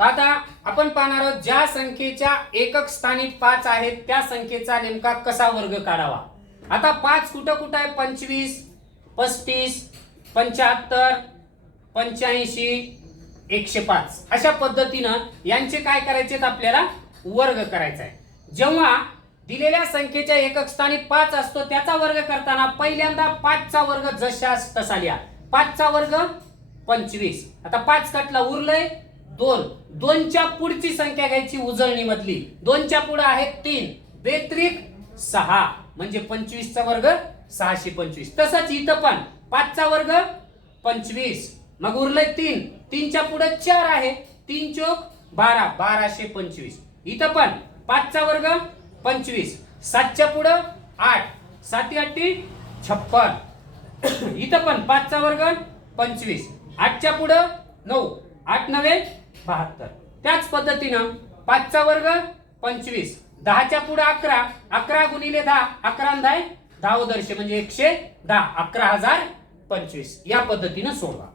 आता आपण पाहणार आहोत ज्या संख्येच्या एकक स्थानी 5 आहेत त्या संख्येचा नेमका कसा वर्ग काढावा। आता 5 कुठं कुठं आहे? 25, 35, 75, 85, 105 अशा पद्धतीनं यांचे काय करायचे आपल्याला वर्ग करायचा आहे। जेव्हा दिलेल्या संख्येच्या एकक स्थानी 5 असतो त्याचा वर्ग करताना पहिल्यांदा 5 चा वर्ग जशास तसा लिहा। 5 चा वर्ग 25। आता 5 कटला उरलंय 2, 2 च्या पुढची संख्या घ्यायची उजळणी मधली, 2 च्या पुढे आहे 3 बेत्रिक 6 म्हणजे 25 चा वर्ग 625। तसंच इथं पण 5 चा वर्ग 25 मग उरलंय 3, 3 च्या पुढे 4 आहे 3 चौक 12 1225। इथं पण 5 चा वर्ग 25, 7 च्या पुढे 8 7 8 56। इथं पण 5 चा वर्ग 25, 8 च्या पुढे 9 8 9 72। त्याच पद्धतीनं 5 चा वर्ग 25, 10 च्या पुढे 11 11 गुणिले 10 11 10 10 दर्शे म्हणजे 110 11025 या पद्धतीनं सोडवा।